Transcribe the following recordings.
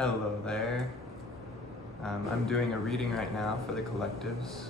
Hello there. I'm doing a reading right now for the collectives,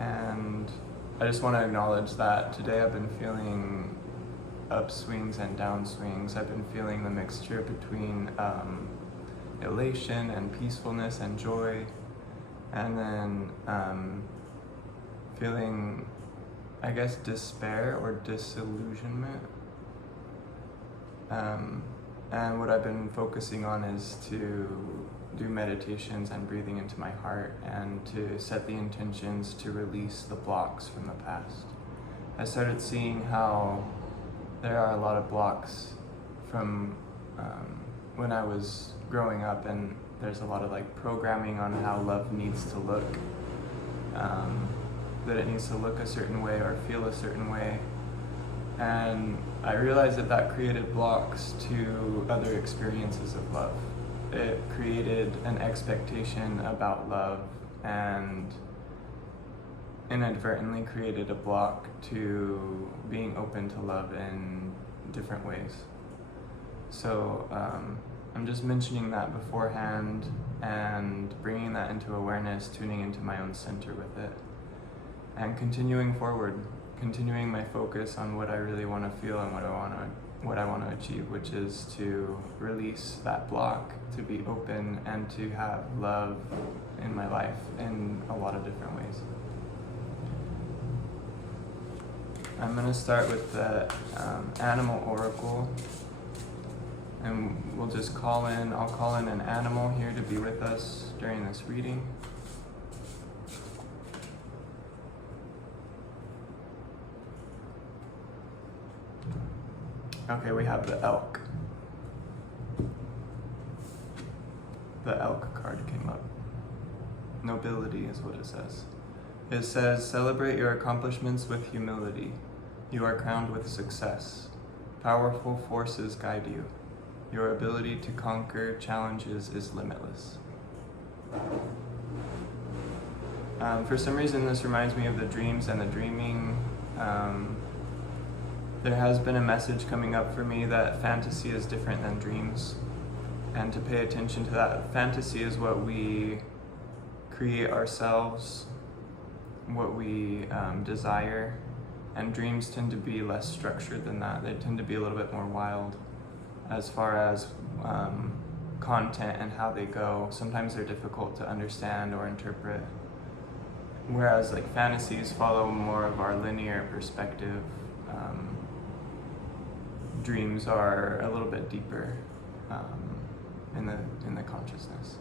and I just want to acknowledge that today I've been feeling upswings and downswings. I've been feeling the mixture between elation and peacefulness and joy, and then feeling, I guess, despair or disillusionment. And what I've been focusing on is to do meditations and breathing into my heart and to set the intentions to release the blocks from the past. I started seeing how there are a lot of blocks from when I was growing up, and there's a lot of programming on how love needs to look, that it needs to look a certain way or feel a certain way. And I realized that created blocks to other experiences of love. It created an expectation about love and inadvertently created a block to being open to love in different ways. So I'm just mentioning that beforehand and bringing that into awareness, tuning into my own center with it, and continuing forward. Continuing my focus on what I really want to feel and what I want to achieve, which is to release that block, to be open, and to have love in my life in a lot of different ways. I'm going to start with the animal oracle, and we'll just I'll call in an animal here to be with us during this reading. Okay, we have the elk. The elk card came up. Nobility is what it says. It says, celebrate your accomplishments with humility. You are crowned with success. Powerful forces guide you. Your ability to conquer challenges is limitless. For some reason, this reminds me of the dreams and the dreaming. There has been a message coming up for me that fantasy is different than dreams, and to pay attention to that. Fantasy is what we create ourselves, what we desire, and dreams tend to be less structured than that. They tend to be a little bit more wild as far as content and how they go. Sometimes they're difficult to understand or interpret, whereas fantasies follow more of our linear perspective. Dreams are a little bit deeper in the consciousness.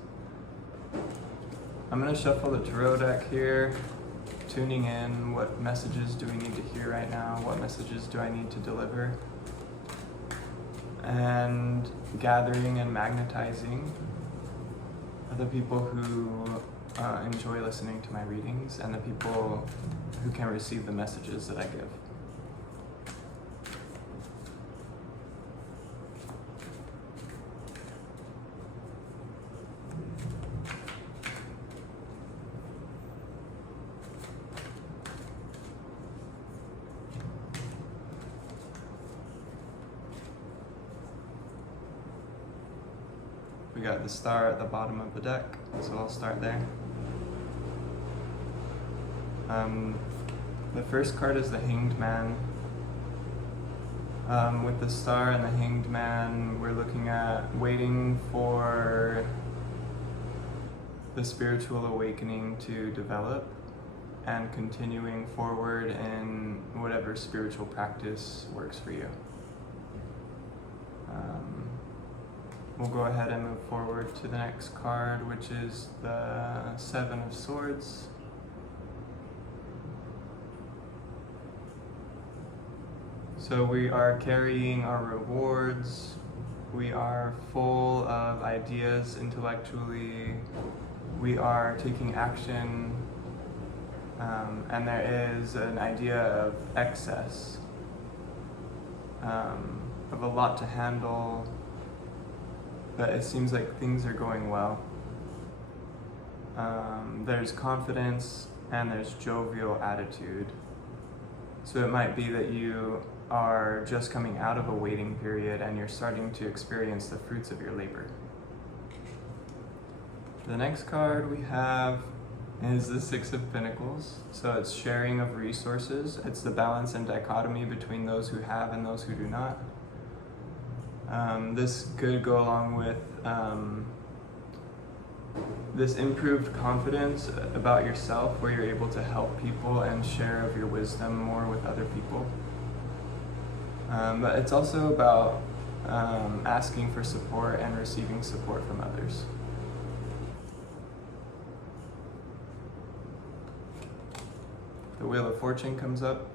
I'm going to shuffle the tarot deck here, tuning in what messages do we need to hear right now, what messages do I need to deliver, and gathering and magnetizing the people who enjoy listening to my readings and the people who can receive the messages that I give. We got the star at the bottom of the deck, so I'll start there. The first card is the Hanged Man. With the star and the Hanged Man, we're looking at waiting for the spiritual awakening to develop and continuing forward in whatever spiritual practice works for you. We'll go ahead and move forward to the next card, which is the Seven of Swords. So we are carrying our rewards. We are full of ideas intellectually. We are taking action. And there is an idea of excess, of a lot to handle. But it seems like things are going well. There's confidence and there's jovial attitude. So it might be that you are just coming out of a waiting period and you're starting to experience the fruits of your labor. The next card we have is the Six of Pentacles. So it's sharing of resources. It's the balance and dichotomy between those who have and those who do not. This could go along with this improved confidence about yourself, where you're able to help people and share of your wisdom more with other people. But it's also about asking for support and receiving support from others. The Wheel of Fortune comes up.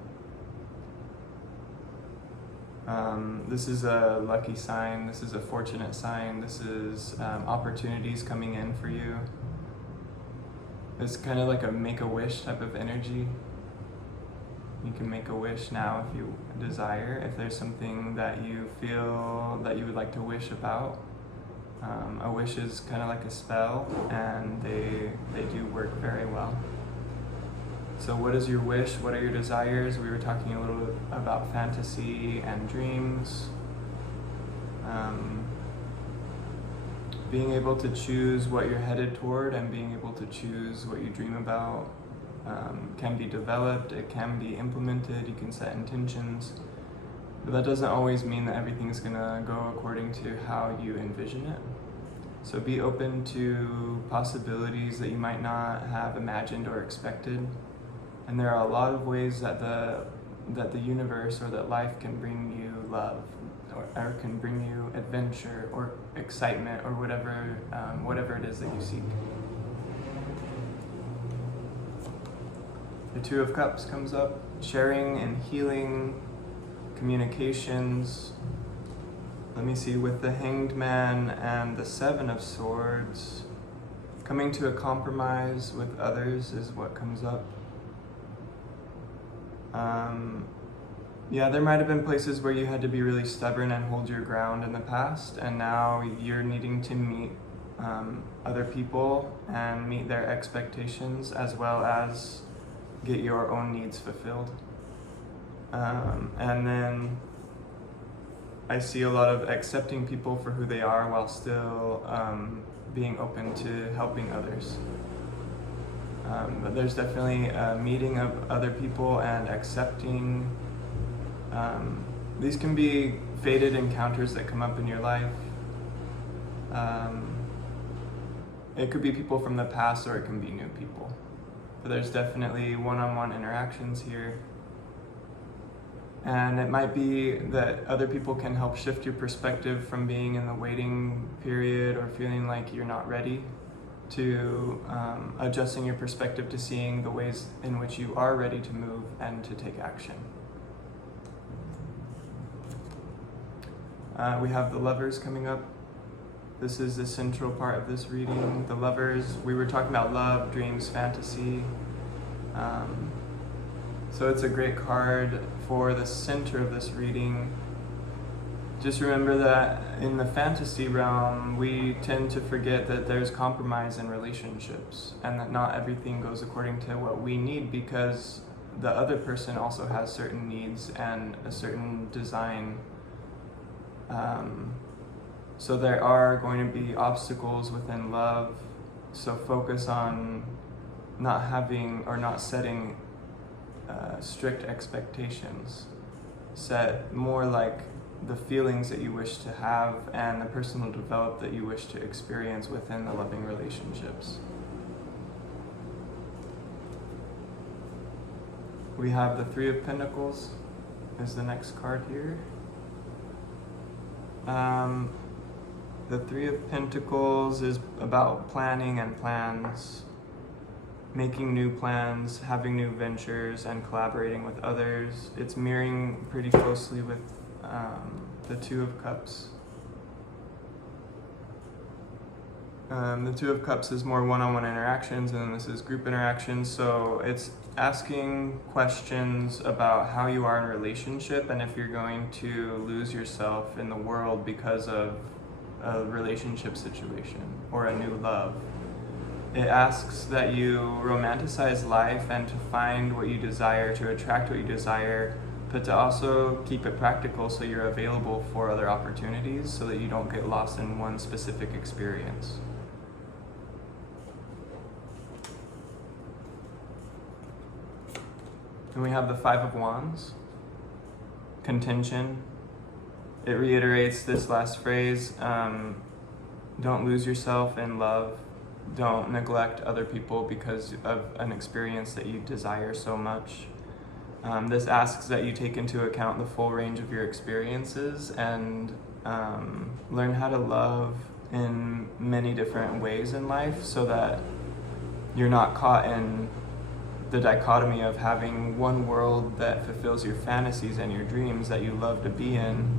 This is a lucky sign. This is a fortunate sign. This is opportunities coming in for you. It's kind of like a make-a-wish type of energy. You can make a wish now if you desire, if there's something that you feel that you would like to wish about. A wish is kind of like a spell, and they do work very well. So what is your wish? What are your desires? We were talking a little bit about fantasy and dreams. Being able to choose what you're headed toward and being able to choose what you dream about can be developed, it can be implemented, you can set intentions. But that doesn't always mean that everything's gonna go according to how you envision it. So be open to possibilities that you might not have imagined or expected. And there are a lot of ways that the universe or that life can bring you love, or can bring you adventure or excitement or whatever it is that you seek. The Two of Cups comes up, sharing and healing, communications. Let me see, with the Hanged Man and the Seven of Swords, coming to a compromise with others is what comes up. Yeah, there might have been places where you had to be really stubborn and hold your ground in the past, and now you're needing to meet other people and meet their expectations, as well as get your own needs fulfilled. And then I see a lot of accepting people for who they are while still being open to helping others. But there's definitely a meeting of other people and accepting. These can be fated encounters that come up in your life. It could be people from the past, or it can be new people. But there's definitely one-on-one interactions here. And it might be that other people can help shift your perspective from being in the waiting period or feeling like you're not ready, to adjusting your perspective to seeing the ways in which you are ready to move and to take action. We have the Lovers coming up. This is the central part of this reading. The Lovers, we were talking about love, dreams, fantasy. So it's a great card for the center of this reading. Just remember that in the fantasy realm, we tend to forget that there's compromise in relationships, and that not everything goes according to what we need, because the other person also has certain needs and a certain design. So there are going to be obstacles within love. So focus on not having or not setting strict expectations. Set more like the feelings that you wish to have and the personal develop that you wish to experience within the loving relationships. We have the Three of Pentacles is the next card here. The Three of Pentacles is about planning and plans, making new plans, having new ventures, and collaborating with others. It's mirroring pretty closely with the Two of Cups. The Two of Cups is more one-on-one interactions, and then this is group interactions. So it's asking questions about how you are in a relationship, and if you're going to lose yourself in the world because of a relationship situation or a new love. It asks that you romanticize life and to find what you desire, to attract what you desire, but to also keep it practical so you're available for other opportunities so that you don't get lost in one specific experience. And we have the Five of Wands, contention. It reiterates this last phrase, don't lose yourself in love. Don't neglect other people because of an experience that you desire so much. This asks that you take into account the full range of your experiences and learn how to love in many different ways in life so that you're not caught in the dichotomy of having one world that fulfills your fantasies and your dreams that you love to be in,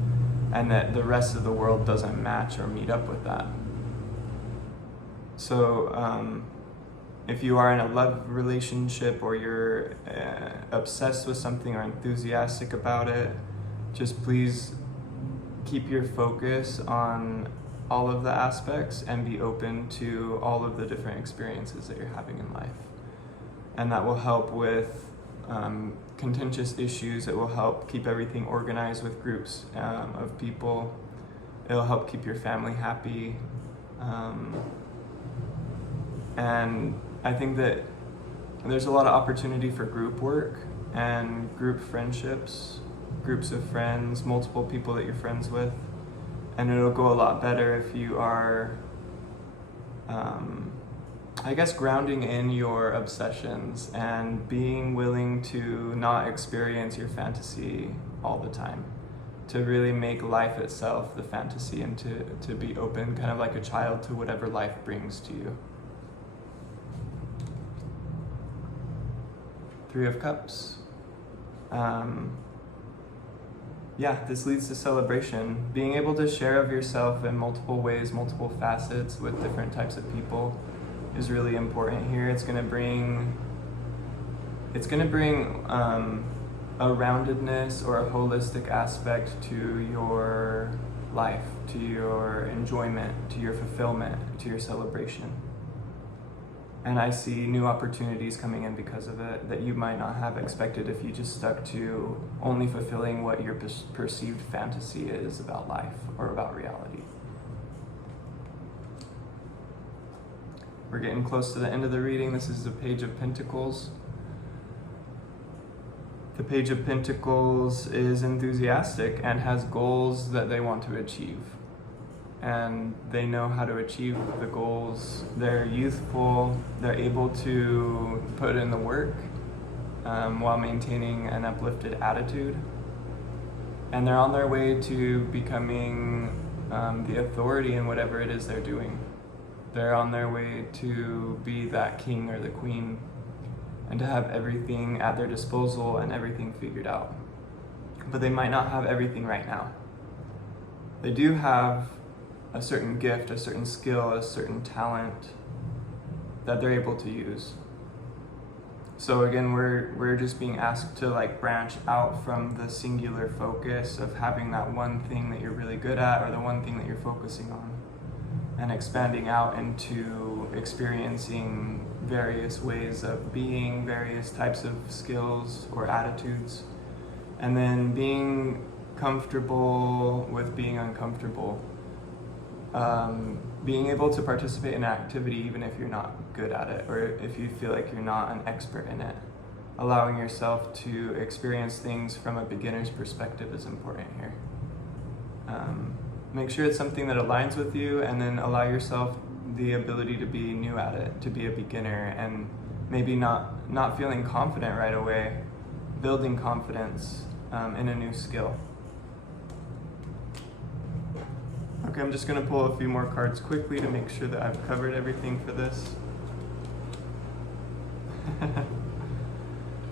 and that the rest of the world doesn't match or meet up with that. So if you are in a love relationship or you're obsessed with something or enthusiastic about it, just please keep your focus on all of the aspects and be open to all of the different experiences that you're having in life. And that will help with contentious issues. It will help keep everything organized with groups of people. It'll help keep your family happy. And I think that there's a lot of opportunity for group work and group friendships, groups of friends, multiple people that you're friends with. And it'll go a lot better if you are, I guess, grounding in your obsessions and being willing to not experience your fantasy all the time. To really make life itself the fantasy and to be open, kind of like a child, to whatever life brings to you. Three of Cups. This leads to celebration. Being able to share of yourself in multiple ways, multiple facets with different types of people is really important here. It's gonna bring a roundedness or a holistic aspect to your life, to your enjoyment, to your fulfillment, to your celebration. And I see new opportunities coming in because of it that you might not have expected if you just stuck to only fulfilling what your perceived fantasy is about life or about reality. We're getting close to the end of the reading. This is the Page of Pentacles. The Page of Pentacles is enthusiastic and has goals that they want to achieve. And they know how to achieve the goals. They're youthful, they're able to put in the work while maintaining an uplifted attitude. And they're on their way to becoming the authority in whatever it is they're doing. They're on their way to be that king or the queen and to have everything at their disposal and everything figured out. But they might not have everything right now. They do have a certain gift, a certain skill, a certain talent that they're able to use. So again, we're just being asked to like branch out from the singular focus of having that one thing that you're really good at or the one thing that you're focusing on, and expanding out into experiencing various ways of being, various types of skills or attitudes, and then being comfortable with being uncomfortable. Being able to participate in an activity even if you're not good at it or if you feel like you're not an expert in it. Allowing yourself to experience things from a beginner's perspective is important here. Make sure it's something that aligns with you, and then allow yourself the ability to be new at it, to be a beginner, and maybe not feeling confident right away, building confidence in a new skill. Okay, I'm just going to pull a few more cards quickly to make sure that I've covered everything for this.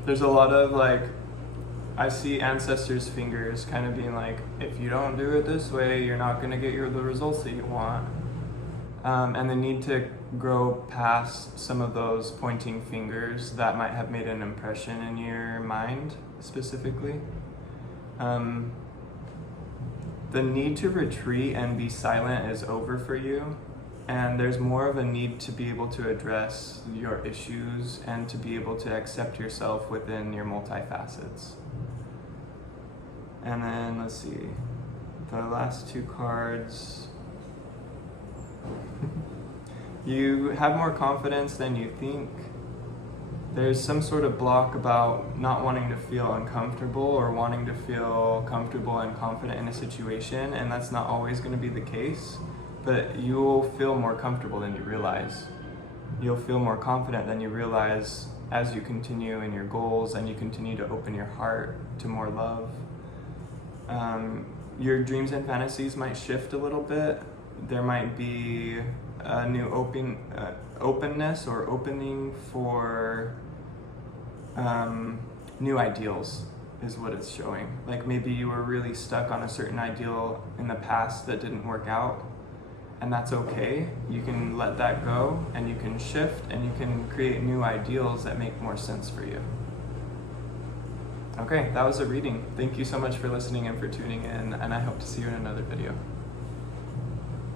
There's a lot of I see ancestors' fingers kind of being like, if you don't do it this way, you're not going to get the results that you want. And the need to grow past some of those pointing fingers that might have made an impression in your mind specifically. The need to retreat and be silent is over for you, and there's more of a need to be able to address your issues and to be able to accept yourself within your multifacets. And then let's see, the last two cards. You have more confidence than you think. there's some sort of block about not wanting to feel uncomfortable or wanting to feel comfortable and confident in a situation, and that's not always going to be the case, but you'll feel more comfortable than you realize. You'll feel more confident than you realize as you continue in your goals and you continue to open your heart to more love. Your dreams and fantasies might shift a little bit. There might be a new openness or opening for new ideals is what it's showing. Like maybe you were really stuck on a certain ideal in the past that didn't work out, and that's okay. You can let that go and you can shift and you can create new ideals that make more sense for you. Okay, that was a reading. Thank you so much for listening and for tuning in, and I hope to see you in another video.